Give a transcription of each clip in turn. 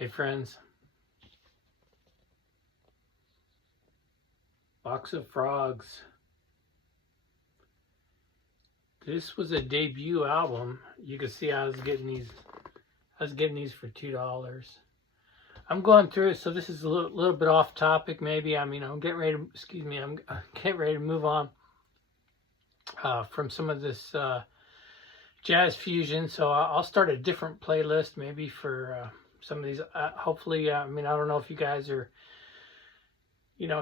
Hey friends, Box of Frogs. This was a debut album. You can see I was getting these for $2. I'm going through it, so this is a little bit off topic maybe. I mean, I'm getting ready to move on from some of this jazz fusion, so I'll start a different playlist maybe for some of these. Hopefully, I mean, I don't know if you guys are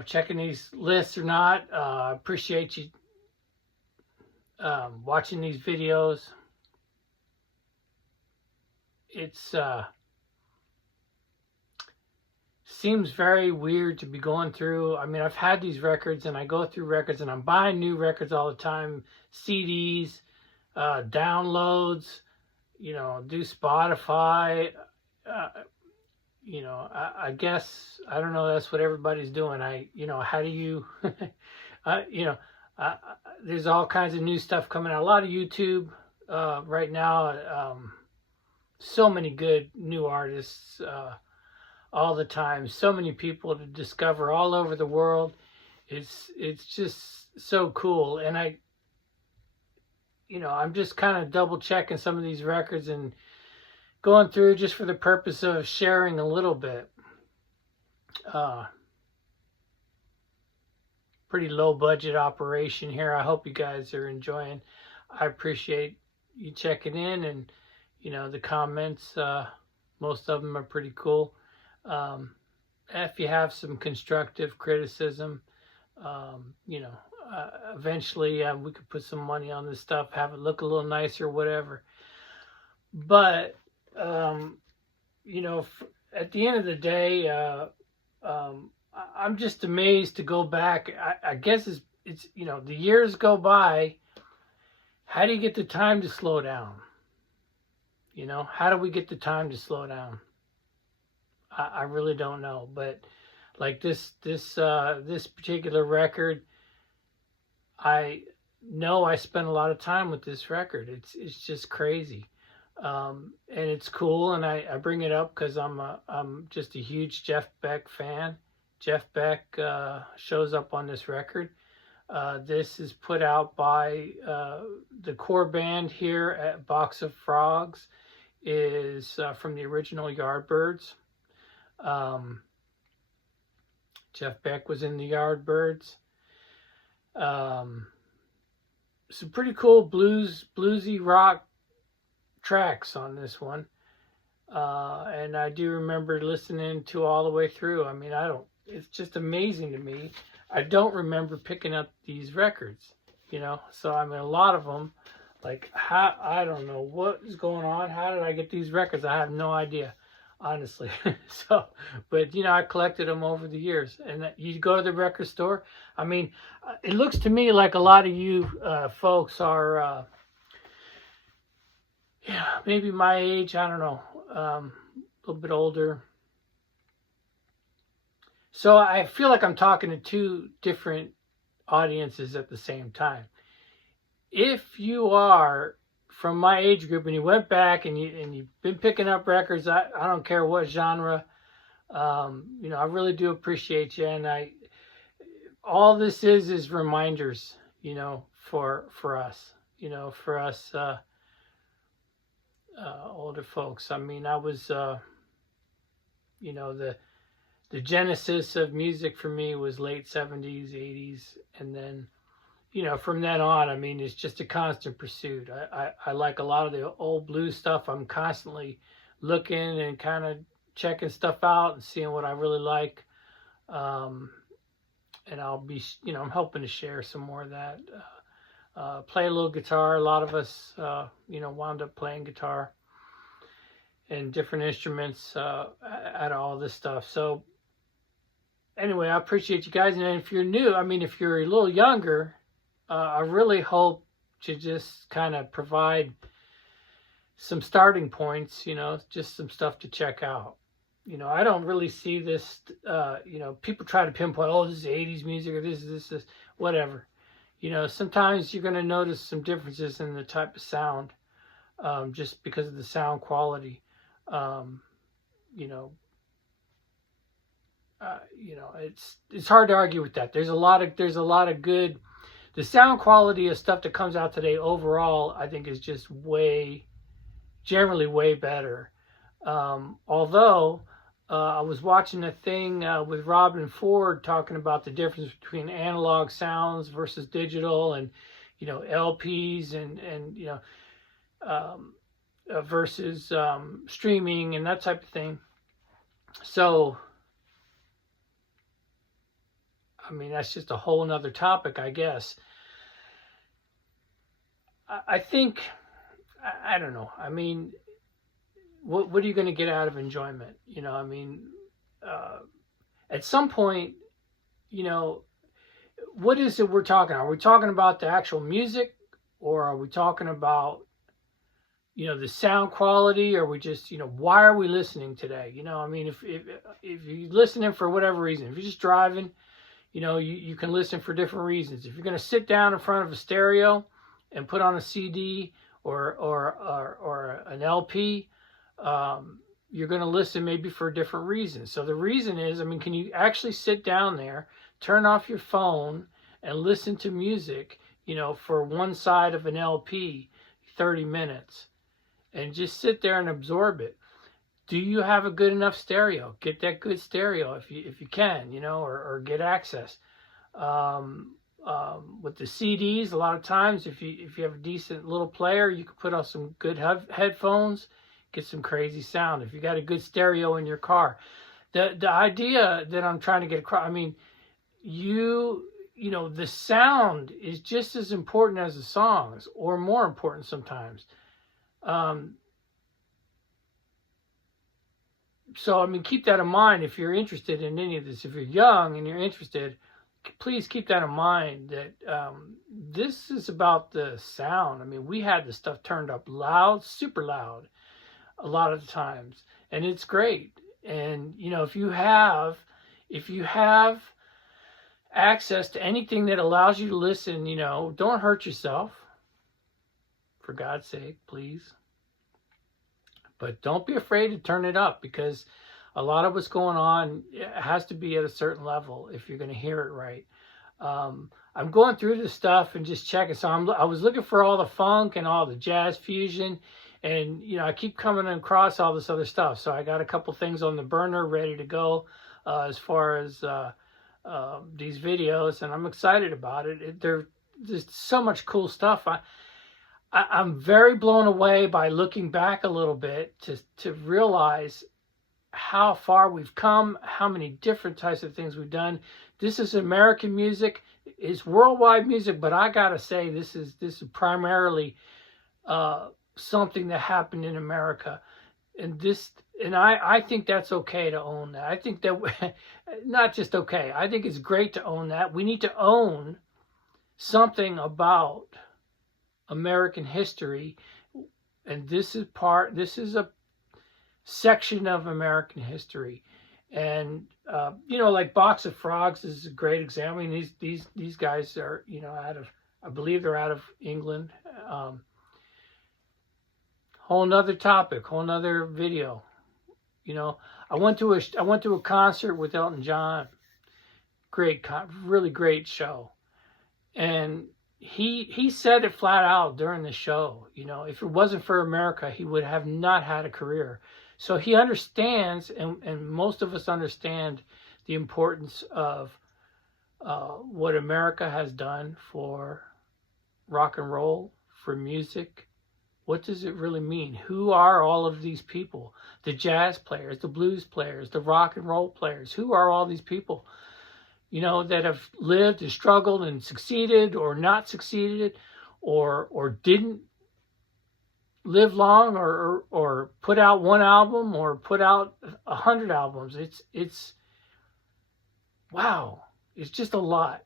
checking these lists or not. I appreciate you watching these videos. It's seems very weird to be going through. I mean, I've had these records and I go through records and I'm buying new records all the time, CDs, downloads, do Spotify. I guess, I don't know, that's what everybody's doing. How do you, there's all kinds of new stuff coming out. A lot of YouTube right now. So many good new artists all the time. So many people to discover all over the world. It's just so cool. And I'm just kind of double checking some of these records and going through just for the purpose of sharing a little bit. Pretty low budget operation here. I hope you guys are enjoying. I appreciate you checking in, and the comments, most of them are pretty cool. If you have some constructive criticism, eventually we could put some money on this stuff, have it look a little nicer, whatever. But at the end of the day, I'm just amazed to go back. I guess it's the years go by. How do you get the time to slow down? How do we get the time to slow down? I really don't know. But like this particular record, I know I spent a lot of time with this record. It's just crazy. And it's cool, and I bring it up because I'm just a huge Jeff Beck fan. Jeff Beck shows up on this record. This is put out by the core band here at Box of Frogs, is from the original Yardbirds. Jeff Beck was in the Yardbirds. Some pretty cool bluesy rock tracks on this one. And I do remember listening to all the way through. I mean, it's just amazing to me. I don't remember picking up these records, so I mean, a lot of them, like, I don't know what is going on. How did I get these records? I have no idea, honestly. But I collected them over the years, and you go to the record store. I mean, it looks to me like a lot of you folks are, maybe my age, I don't know, a little bit older. So I feel like I'm talking to two different audiences at the same time. If you are from my age group and you went back and you've been picking up records, I don't care what genre, I really do appreciate you. And all this is reminders, for us, older folks. I mean, I was, the genesis of music for me was late 70s, 80s. And then, from then on, I mean, it's just a constant pursuit. I like a lot of the old blues stuff. I'm constantly looking and kind of checking stuff out and seeing what I really like. And I'll be, I'm hoping to share some more of that. Play a little guitar. A lot of us, wound up playing guitar and different instruments out of all this stuff. So anyway, I appreciate you guys. And if you're new, I mean, if you're a little younger, I really hope to just kind of provide some starting points, just some stuff to check out. I don't really see this, people try to pinpoint, oh, this is 80s music, or this, whatever. Sometimes you're going to notice some differences in the type of sound, just because of the sound quality. it's hard to argue with that. There's a lot of good. The sound quality of stuff that comes out today overall, I think, is just generally way better. Although I was watching a thing with Robin Ford talking about the difference between analog sounds versus digital, and LPs and versus streaming and that type of thing. So, I mean, that's just a whole nother topic, I guess. I think, I don't know. I mean, what are you going to get out of enjoyment? I mean, at some point, what is it we're talking about? Are we talking about the actual music, or are we talking about, the sound quality, or we just, why are we listening today? I mean, if you're listening for whatever reason, if you're just driving, you can listen for different reasons. If you're going to sit down in front of a stereo and put on a CD or an LP, you're going to listen maybe for different reasons. So the reason is, I mean, can you actually sit down there, turn off your phone, and listen to music, for one side of an LP, 30 minutes, and just sit there and absorb it? Do you have a good enough stereo? Get that good stereo if you can, or get access. With the CDs, a lot of times, if you have a decent little player, you can put on some good headphones, get some crazy sound. If you got a good stereo in your car, the idea that I'm trying to get across, I mean, the sound is just as important as the songs, or more important sometimes. So, I mean, keep that in mind if you're interested in any of this. If you're young and you're interested, please keep that in mind, that this is about the sound. I mean, we had the stuff turned up loud, super loud, a lot of the times, and it's great. And, if you have access to anything that allows you to listen, don't hurt yourself, for God's sake, please. But don't be afraid to turn it up, because a lot of what's going on has to be at a certain level if you're going to hear it right. I'm going through this stuff and just checking. So I was looking for all the funk and all the jazz fusion, and I keep coming across all this other stuff. So I got a couple things on the burner ready to go as far as these videos, and I'm excited about it. There's so much cool stuff. I'm very blown away by looking back a little bit to realize how far we've come, how many different types of things we've done. This is American music. It's worldwide music, but I gotta say, this is primarily something that happened in America, and I think that's okay to own that. I think that not just okay. I think it's great to own that. We need to own something about American history, and this is a section of American history. And like Box of Frogs is a great example. I mean, these guys are I believe they're out of England. Whole nother topic, whole nother video. I went to a concert with Elton John. Really great show, and he said it flat out during the show. If it wasn't for America, he would have not had a career. So he understands, and most of us understand, the importance of what America has done for rock and roll, for music. What does it really mean? Who are all of these people? The jazz players, the blues players, the rock and roll players. Who are all these people? That have lived and struggled and succeeded or not succeeded, or didn't live long, or put out one album or put out 100 albums. It's wow. It's just a lot.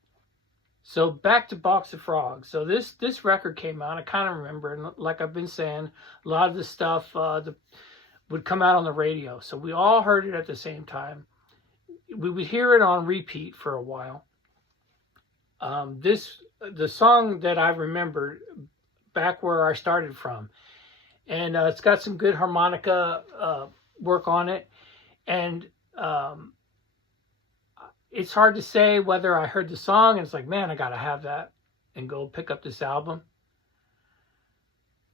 So back to Box of Frogs. So this record came out. I kind of remember, and like I've been saying, a lot of the stuff would come out on the radio. So we all heard it at the same time. We would hear it on repeat for a while. The song that I remembered back where I started from, and it's got some good harmonica work on it, and it's hard to say whether I heard the song and it's like, man, I got to have that and go pick up this album,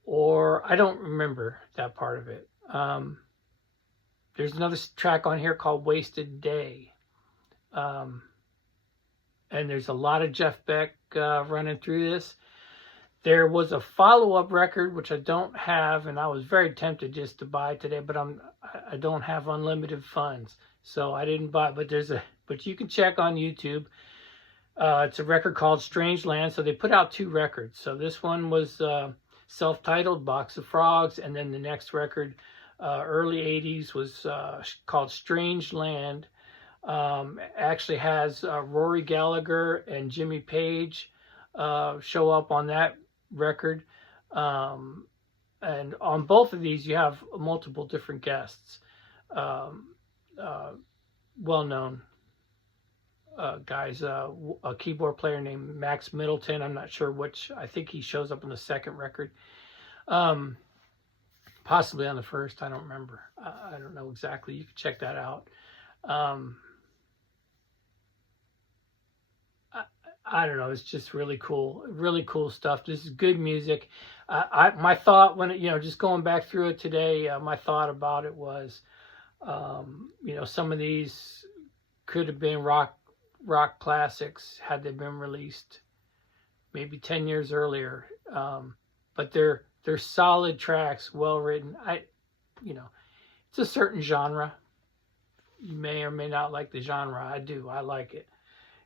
or I don't remember that part of it. There's another track on here called Wasted Day. And there's a lot of Jeff Beck running through this. There was a follow-up record, which I don't have, and I was very tempted just to buy today, but I don't have unlimited funds, so I didn't buy it. But you can check on YouTube. It's a record called Strange Land. So they put out 2 records. So this one was self-titled, Box of Frogs, and then the next record, early 80s, was called Strange Land. Actually has Rory Gallagher and Jimmy Page show up on that record. And on both of these, you have multiple different guests. Well-known guys. A keyboard player named Max Middleton. I'm not sure which. I think he shows up on the second record. Possibly on the first. I don't remember. I don't know exactly. You can check that out. I don't know. It's just really cool stuff. This is good music. My thought when just going back through it today, my thought about it was, some of these could have been rock classics had they been released maybe 10 years earlier. But they're solid tracks, well written. It's a certain genre. You may or may not like the genre. I do. I like it.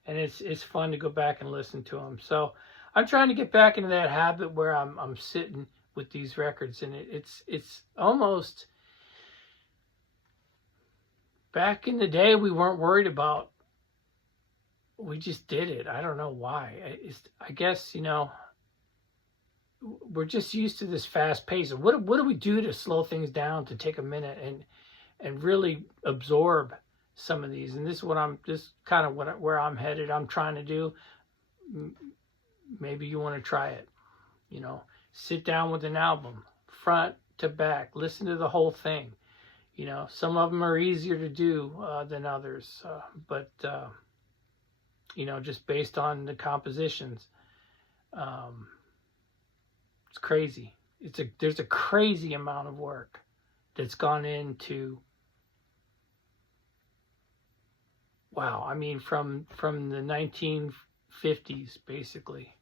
And it's fun to go back and listen to them. So I'm trying to get back into that habit where I'm sitting with these records, and it's almost, back in the day we weren't worried about. We just did it. I don't know why. I guess we're just used to this fast pace. What do we do to slow things down, to take a minute and really absorb some of these? And this is what I'm just kind of where I'm headed. I'm trying to do. Maybe you want to try it. Sit down with an album front to back, listen to the whole thing. Some of them are easier to do than others, but just based on the compositions, it's crazy. There's a crazy amount of work that's gone into. Wow, I mean, from the 1950s, basically.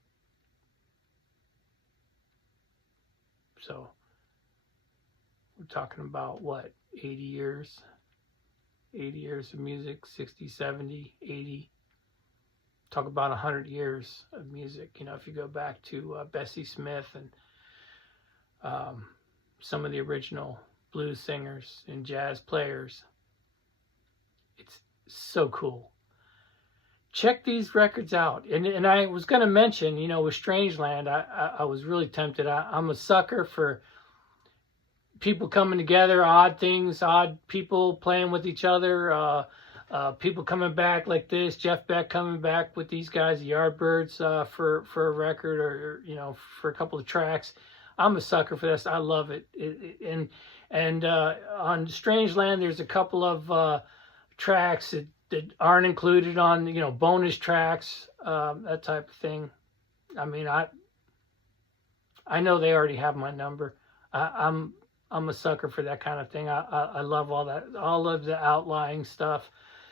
So we're talking about what, 80 years? 80 years of music, 60, 70, 80. Talk about 100 years of music. If you go back to Bessie Smith and some of the original blues singers and jazz players, it's so cool. Check these records out. And I was going to mention, with Strangeland, I was really tempted. I'm a sucker for people coming together, odd things, odd people playing with each other, people coming back like this, Jeff Beck coming back with these guys, the Yardbirds, for a record, or for a couple of tracks. I'm a sucker for this. I love it. And on Strangeland, there's a couple of tracks that aren't included on, bonus tracks, that type of thing. I mean, I know they already have my number. I'm a sucker for that kind of thing. I love all that, all of the outlying stuff.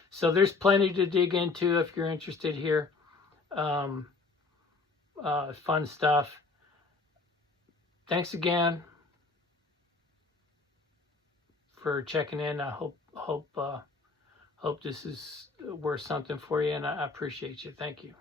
So there's plenty to dig into if you're interested here. Fun stuff. Thanks again for checking in. I hope this is worth something for you, and I appreciate you. Thank you.